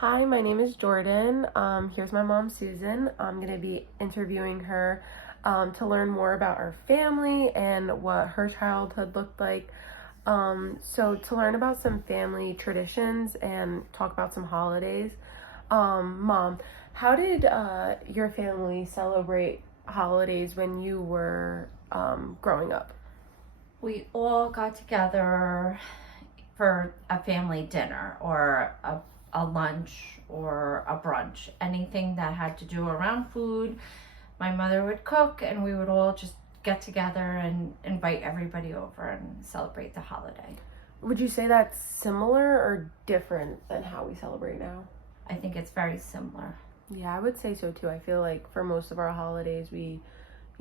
Hi, my name is Jordan. Here's my mom, Susan. I'm going to be interviewing her to learn more about our family and what her childhood looked like. So to learn about some family traditions and talk about some holidays. Mom, how did your family celebrate holidays when you were growing up? We all got together for a family dinner or a lunch or a brunch, anything that had to do around food. My mother would cook and we would all just get together and invite everybody over and celebrate the holiday. Would you say that's similar or different than how we celebrate now? I think it's very similar. Yeah, I would say so too. I feel like for most of our holidays, we,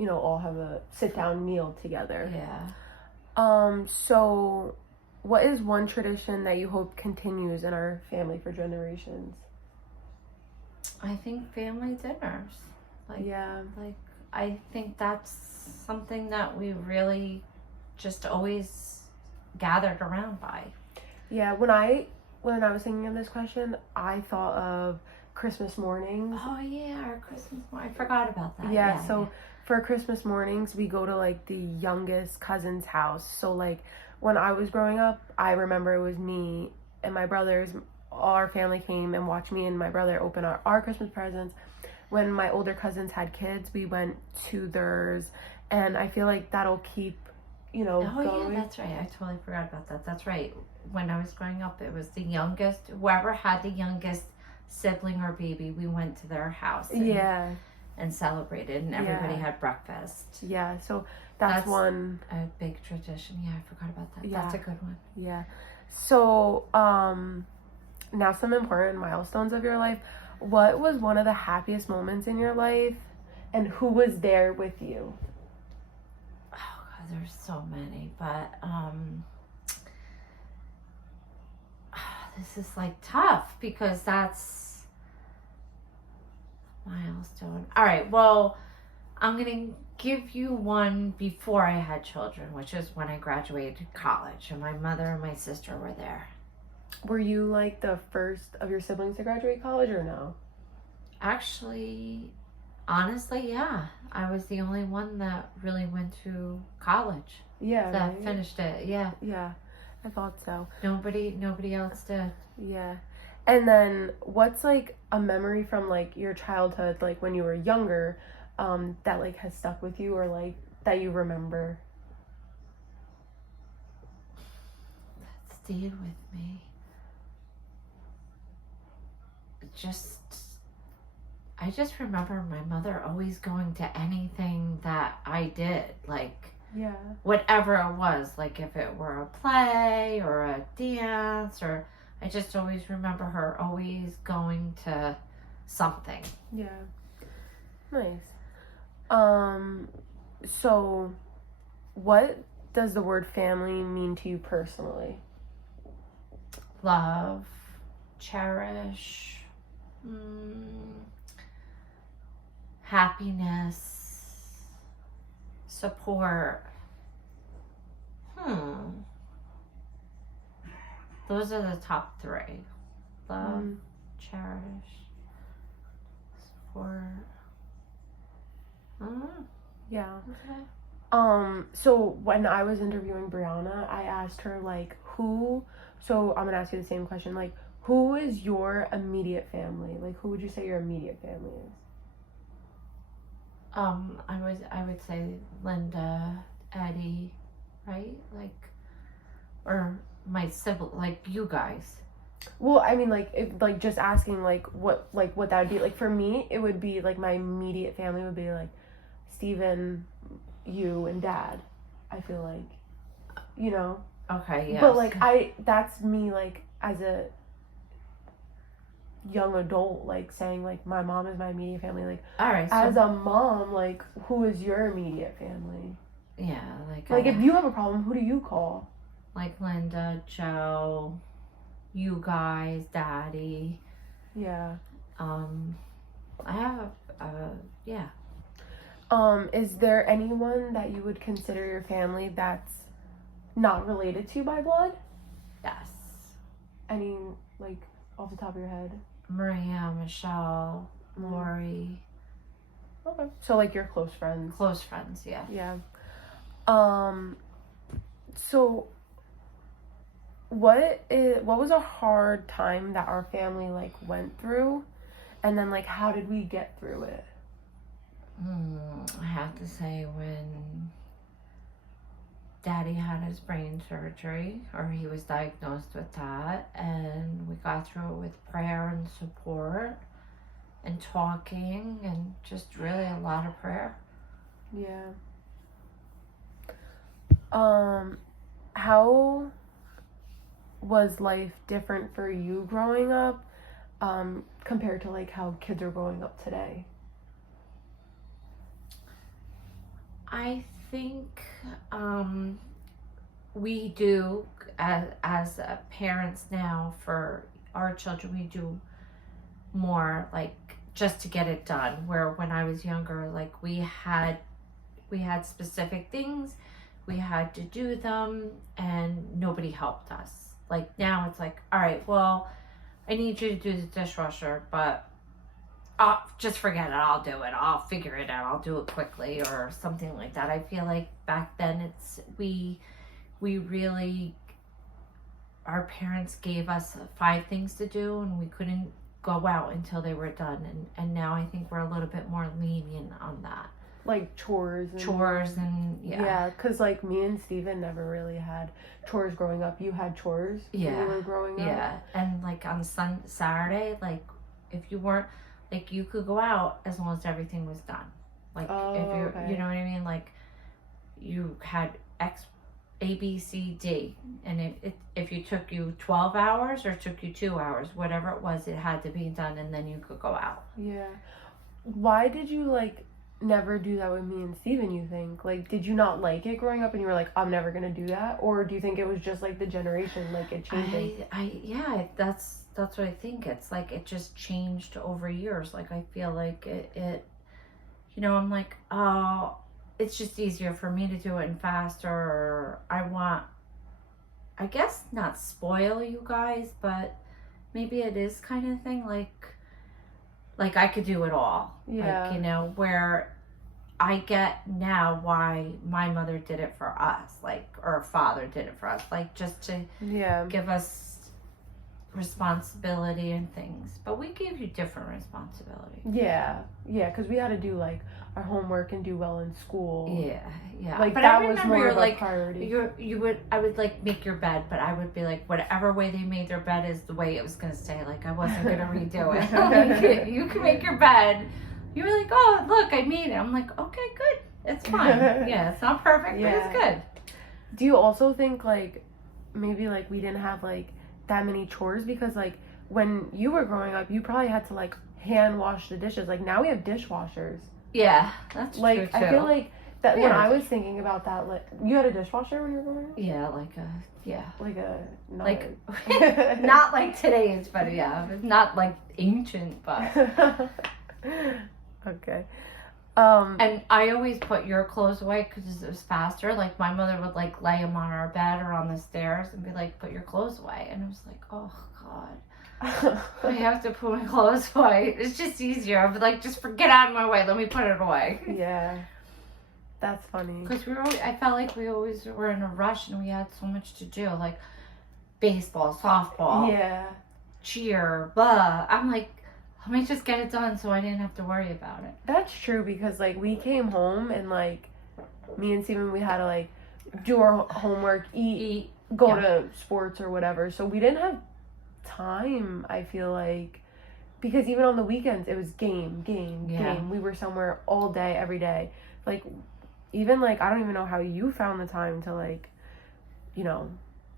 all have a sit down meal together. Yeah. So what is one tradition that you hope continues in our family for generations? I think family dinners. Yeah. I think that's something that we really just always gathered around by. Yeah, when I was thinking of this question, I thought of Christmas mornings. Oh yeah, our Christmas morning. I forgot about that. Yeah, so for Christmas mornings, we go to like the youngest cousin's house. So like when I was growing up, I remember it was me and my brothers. Our family came and watched me and my brother open our Christmas presents. When my older cousins had kids, we went to theirs, and I feel like that'll keep, Oh going. yeah, that's right. I totally forgot about that. That's right. When I was growing up, it was the youngest. Whoever had the youngest sibling or baby, we went to their house. And celebrated, and everybody had breakfast. Yeah, so that's one. A big tradition. Yeah, I forgot about that. Yeah. That's a good one. Yeah. So, now some important milestones of your life. What was one of the happiest moments in your life, and who was there with you? Oh God, there's so many, but this is like tough because that's milestone. All right, well, I'm gonna give you one before I had children, which is when I graduated college, and my mother and my sister were there. Were you like the first of your siblings to graduate college or no? Actually, honestly, yeah. I was the only one that really went to college. Yeah. That Right? finished it. Yeah. Yeah, I thought so. Nobody else did. Yeah. And then what's like a memory from like your childhood, like when you were younger, that like has stuck with you or like that you remember? That stayed with me. I just remember my mother always going to anything that I did, like whatever it was, like if it were a play or a dance, or I just always remember her always going to something. Yeah. Nice. So what does the word family mean to you personally? Love, cherish, happiness, support. Those are the top three. Love, cherish, support. Yeah. Okay. So when I was interviewing Brianna, I asked her like so I'm gonna ask you the same question, like who is your immediate family? Like who would you say your immediate family is? I would say Linda, Eddie, right? Or my sibling, like you guys. Well, I mean, like, if, like, just asking, like, what that would be. Like, for me, it would be, like, my immediate family would be, like, Steven, you, and Dad. I feel like, Okay, yeah. But, like, that's me, like, as a young adult, like, saying, like, my mom is my immediate family. Like, all right. So, as a mom, like, who is your immediate family? Yeah, Like, if you have a problem, who do you call? Like Linda, Joe, you guys, Daddy. Yeah. I have, yeah. Is there anyone that you would consider your family that's not related to you by blood? Yes. Any, like, off the top of your head? Maria, Michelle, Lori. Okay. So like your close friends. Close friends, yeah. Yeah. So what was a hard time that our family like went through, and then like how did we get through it? I have to say when Daddy had his brain surgery, or he was diagnosed with that, and we got through it with prayer and support and talking and just really a lot of prayer. Yeah. How was life different for you growing up, compared to like how kids are growing up today? I think we do, as parents now for our children, we do more like just to get it done. Where when I was younger, like we had specific things, we had to do them, and nobody helped us. Like now it's like, all right, well, I need you to do the dishwasher, but just forget it. I'll do it. I'll figure it out. I'll do it quickly or something like that. I feel like back then we really, our parents gave us 5 things to do and we couldn't go out until they were done. And now I think we're a little bit more lenient on that. Like chores and yeah, because like me and Steven never really had chores growing up. You had chores when you were growing up? Yeah, and like on Saturday, like if you weren't, like you could go out as long as everything was done. Like if you you know what I mean, like you had A, B, C, D, and if you took you 12 hours or took you 2 hours, whatever it was, it had to be done, and then you could go out. Yeah. Why did you like never do that with me and Steven, you think? Like, did you not like it growing up and you were like, I'm never gonna do that? Or do you think it was just like the generation, like it changed? Yeah, that's what I think. It's like it just changed over years. Like I feel like it you know, I'm like, oh, it's just easier for me to do it and faster, or I guess not spoil you guys, but maybe it is kind of thing, like I could do it all. Yeah. Like, you know, where I get now why my mother did it for us, like, or father did it for us, like just to give us responsibility and things. But we gave you different responsibility. Yeah, because we had to do like our homework and do well in school. Yeah. Like but that I was remember more of a like priority. I would like make your bed, but I would be like, whatever way they made their bed is the way it was gonna stay. Like I wasn't gonna redo it. Like, you can make your bed. You were like, oh look, I made it. I'm like, okay, good. It's fine. Yeah, it's not perfect, but it's good. Do you also think like maybe like we didn't have like that many chores, because like when you were growing up you probably had to like hand wash the dishes? Like now we have dishwashers. Yeah, that's like true too. I feel like that when I was thinking about that, like you had a dishwasher when you were growing up? Yeah, like not like today's, but yeah, not like ancient, but okay. And I always put your clothes away because it was faster. Like my mother would like lay them on our bed or on the stairs and be like, put your clothes away. And I was like, oh God, I have to put my clothes away. It's just easier. I would like, just get out of my way. Let me put it away. Yeah. That's funny. Because I felt like we always were in a rush and we had so much to do. Like baseball, softball, cheer, blah. I'm like, let me just get it done so I didn't have to worry about it. That's true, because like we came home and like me and Steven, we had to like do our homework, eat, go to sports or whatever. So we didn't have time, I feel like, because even on the weekends it was game. We were somewhere all day, every day. Like even like I don't even know how you found the time to like, you know,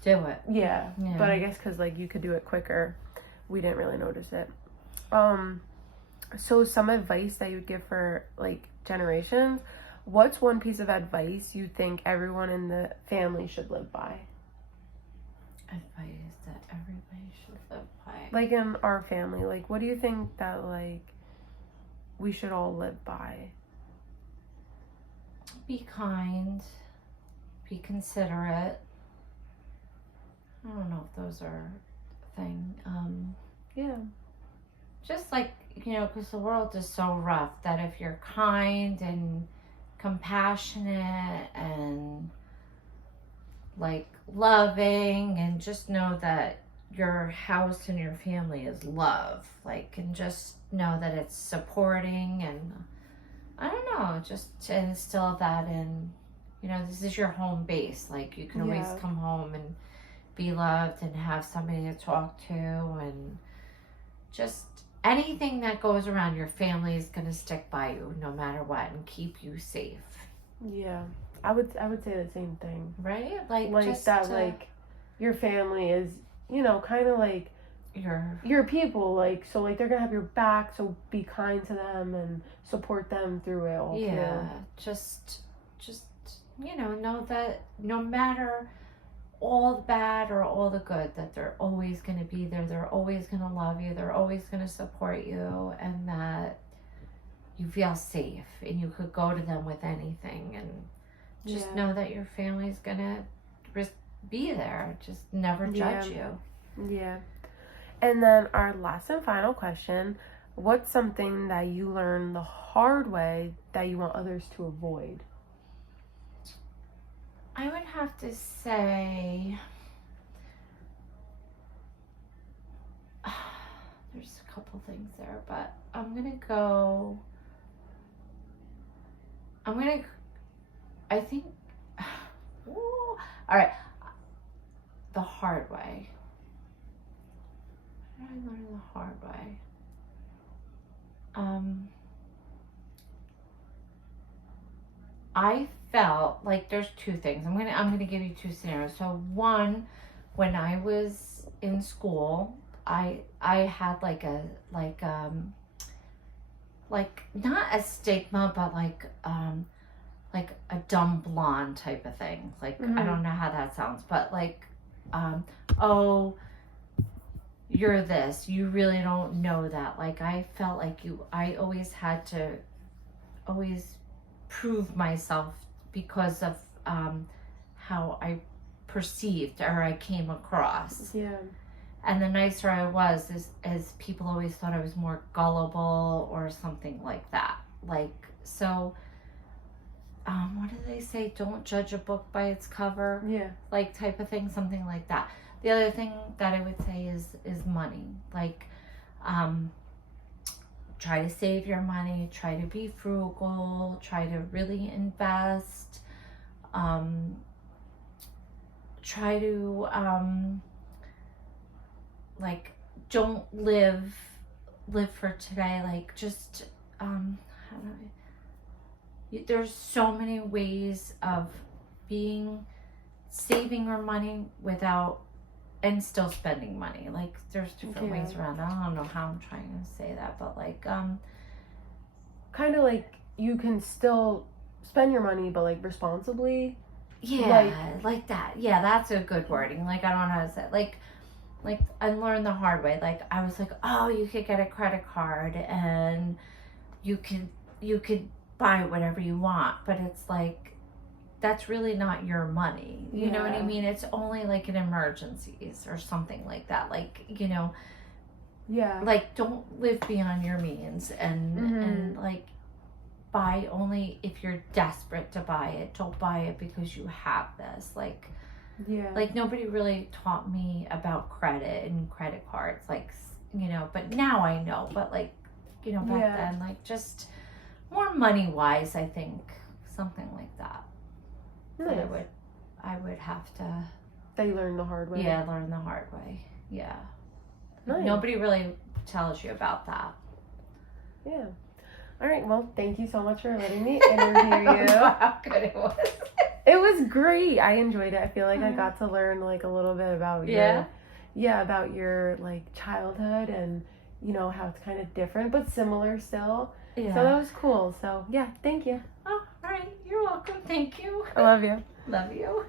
do it. Yeah. But I guess because like you could do it quicker, we didn't really notice it. So some advice that you'd give for like generations, what's one piece of advice you think everyone in the family should live by? Advice that everybody should live by. Like in our family, like what do you think that like we should all live by? Be kind, be considerate. I don't know if those are a thing. just like, because the world is so rough, that if you're kind and compassionate and like loving, and just know that your house and your family is love, like, and just know that it's supporting, and I don't know, just to instill that in, this is your home base. Like, you can always come home and be loved and have somebody to talk to, and just anything that goes around, your family is going to stick by you no matter what and keep you safe. Yeah. I would say the same thing. Right? Like just that, like, your family is, kind of like your people, like, so, like, they're gonna have your back, so be kind to them and support them through it all. Yeah, just know that no matter all the bad or all the good, that they're always going to be there, they're always going to love you, they're always going to support you, and that you feel safe and you could go to them with anything, and just know that your family's going to be there, just never judge you. Yeah. And then our last and final question, what's something that you learned the hard way that you want others to avoid? I would have to say, there's a couple things there, but I think, all right, the hard way. How did I learn the hard way? I felt like there's two things. I'm gonna give you two scenarios. So one, when I was in school, I had like not a stigma, but like a dumb blonde type of thing. Like, I don't know how that sounds, but like, oh, you're this, you really don't know that. Like, I felt like I always had to prove myself because of how I perceived or I came across. Yeah. And the nicer I was, as people always thought I was more gullible or something like that. Like, so, what do they say? Don't judge a book by its cover. Yeah. Like, type of thing, something like that. The other thing that I would say is money. Like, try to save your money, try to be frugal, try to really invest, try to, like, don't live for today. Like, just, there's so many ways of saving your money without, and still spending money. Like, there's different ways around. I don't know how I'm trying to say that, but like, kind of like you can still spend your money, but like responsibly. Yeah, like that. Yeah, that's a good wording. Like, I don't know how to say it. Like I learned the hard way. Like, I was like, oh, you could get a credit card and you could buy whatever you want, but it's like, that's really not your money. You know what I mean? It's only like in emergencies or something like that. Like, yeah, like, don't live beyond your means, and like, buy only if you're desperate to buy it. Don't buy it because you have this. Like, like, nobody really taught me about credit and credit cards. Like, but now I know. But like, back then, like, just more money wise, I think, something like that. Nice. That I would have to. That you learned the hard way. Yeah, learn the hard way. Yeah. Nice. Nobody really tells you about that. Yeah. All right. Well, thank you so much for letting me interview you. How good it was. It was great. I enjoyed it. I feel like I got to learn like a little bit about about your like childhood, and how it's kind of different but similar still. Yeah. So that was cool. So yeah, thank you. Oh, all right. You're welcome. Thank you. I love you. Love you.